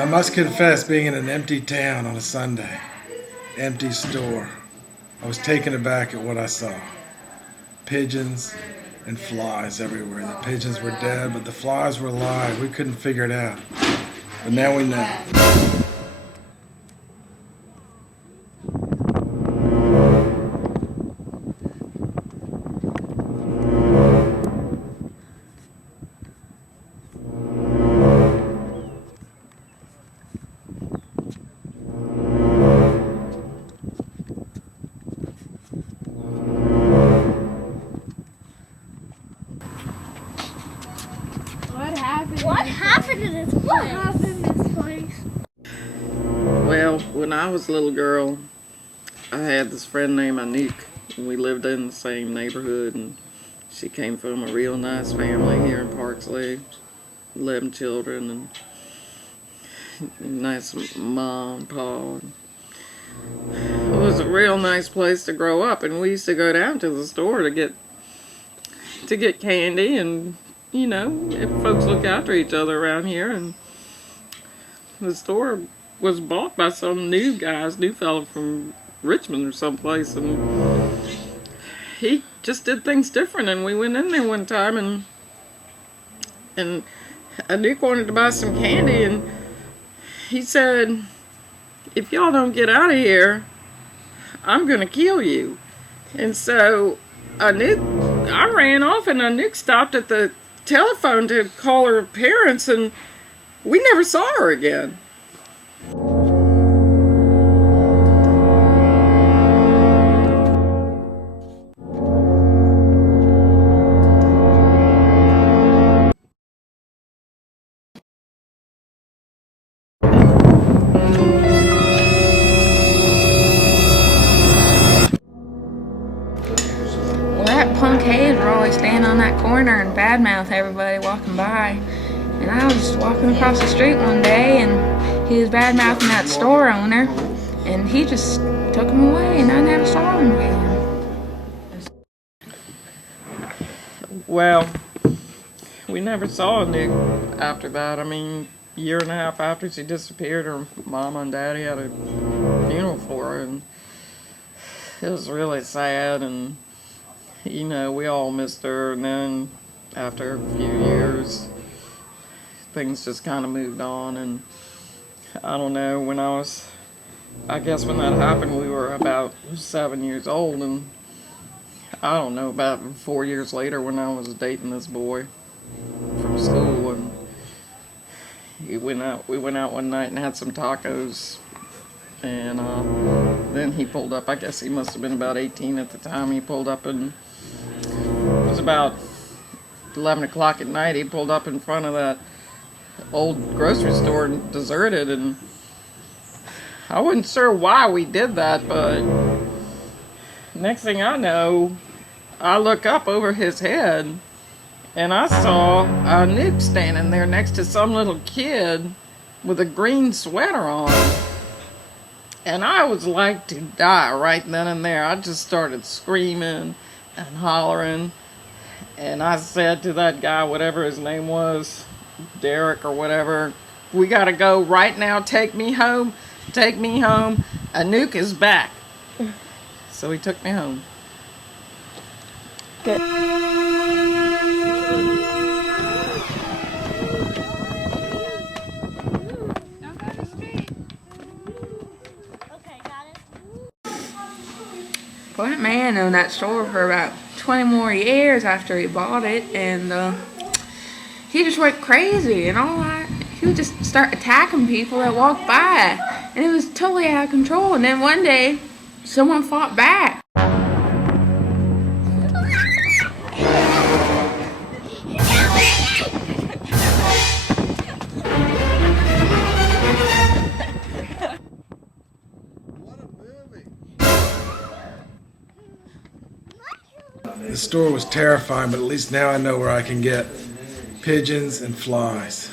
I must confess, being in an empty town on a Sunday, empty store, I was taken aback at what I saw. Pigeons and flies everywhere. The pigeons were dead, but the flies were alive. We couldn't figure it out. But now we know. What happened to this place? What happened to this place? Well, when I was a little girl, I had this friend named Anouk, and we lived in the same neighborhood, and she came from a real nice family here in Parksley, 11 children, and nice mom and pa. It was a real nice place to grow up, and we used to go down to the store to get candy, and you know, if folks look after each other around here. And the store was bought by some new fellow from Richmond or someplace, and he just did things different. And we went in there one time, and Anouk wanted to buy some candy, and he said, "If y'all don't get out of here, I'm gonna kill you." And so I ran off, and Anouk stopped at the telephone to call her parents, and we never saw her again. Well, that punk head would always stand on that corner and badmouth everybody walking by. And I was just walking across the street one day, and he was badmouthing that store owner, and he just took him away, and I never saw him again. Well, we never saw Anouk after that. I mean, a year and a half after she disappeared, her mama and daddy had a funeral for her, and it was really sad. And you know, we all missed her. And then after a few years, things just kind of moved on. And I don't know, I guess when that happened, we were about 7 years old. And I don't know, about 4 years later, when I was dating this boy from school, and we went out one night and had some tacos. And then he pulled up. I guess he must have been about 18 at the time. He pulled up, and it was about 11 o'clock at night. He pulled up in front of that old grocery store, deserted, and I wasn't sure why we did that, but next thing I know, I look up over his head, and I saw Anouk standing there next to some little kid with a green sweater on. And I was like to die right then and there. I just started screaming and hollering. And I said to that guy, whatever his name was, Derek or whatever, "We gotta go right now. Take me home. Take me home. Anouk is back." So he took me home. Good. Well, that man owned that store for about 20 more years after he bought it, and he just went crazy, and he would just start attacking people that walked by, and it was totally out of control. And then one day, someone fought back. The store was terrifying, but at least now I know where I can get pigeons and flies.